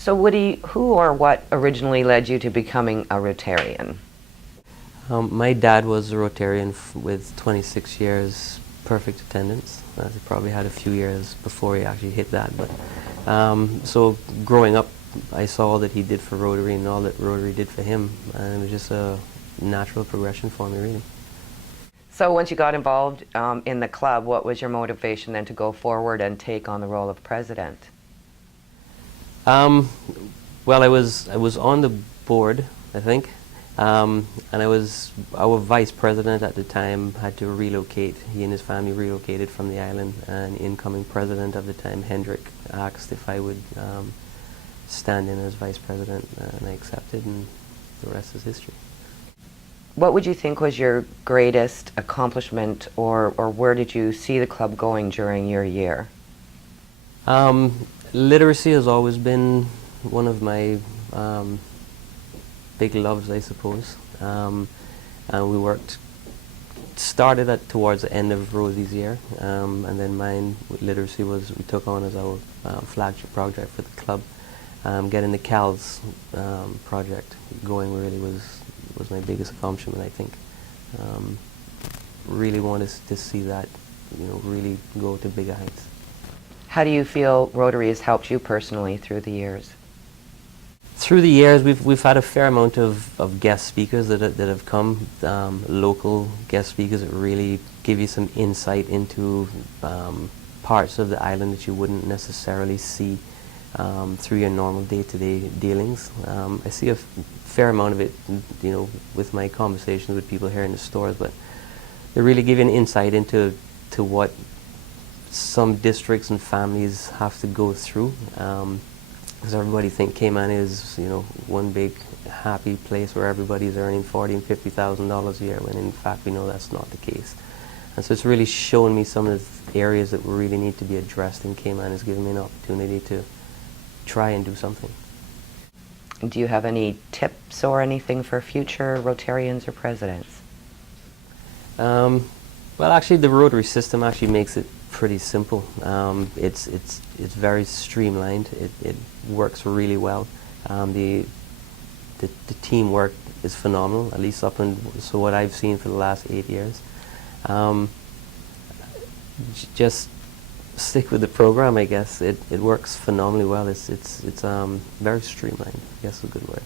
So Woody, who or what originally led you to becoming a Rotarian? My dad was a Rotarian with 26 years perfect attendance. He probably had a few years before he actually hit that. But so growing up, I saw all that he did for Rotary and all that Rotary did for him, and it was just a natural progression for me, really. So once you got involved in the club, what was your motivation then to go forward and take on the role of president? Um, well, I was on the board, I think, and I was our vice president at the time had to relocate. He and his family relocated from the island, and incoming president of the time, Hendrik, asked if I would stand in as vice president, and I accepted, and the rest is history. What would you think was your greatest accomplishment, or where did you see the club going during your year? Literacy has always been one of my big loves, I suppose. And we started at towards the end of Rosie's year, and then mine with literacy we took on as our flagship project for the club. Getting the CALS project going really was my biggest accomplishment, I think. Really wanted to see that, really go to bigger heights. How do you feel Rotary has helped you personally through the years? Through the years, we've had a fair amount of guest speakers that have come, local guest speakers that really give you some insight into parts of the island that you wouldn't necessarily see through your normal day-to-day dealings. I see a fair amount of it, with my conversations with people here in the stores, but they really give you an insight into what some districts and families have to go through. Because everybody think Cayman is, one big happy place where everybody's earning $40,000 and $50,000 a year, when in fact we know that's not the case. And so it's really shown me some of the areas that really need to be addressed in Cayman. It's given me an opportunity to try and do something. Do you have any tips or anything for future Rotarians or presidents? Well, actually, the Rotary system actually makes it pretty simple. It's very streamlined. It works really well. The teamwork is phenomenal, at least so what I've seen for the last 8 years. Just stick with the program, I guess. It works phenomenally well. It's very streamlined, I guess is a good word.